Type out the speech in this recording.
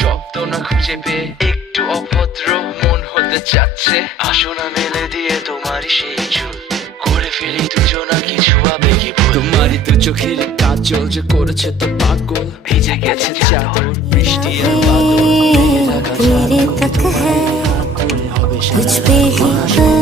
শব্দ না খুঁজে পেয়ে একটু অভদ্র মন হতে চাচ্ছে। আসো না মেলে দিয়ে তোমারই সেই চুল, করে ফেলি দুজনা কিছু আবেগী ভুল। তোমারই দু চোখের কাজল যে করেছে তো পাগল, ভিজে গেছে চাদর বৃষ্টি আর বাদল। तेरे तक है तुझ पे ही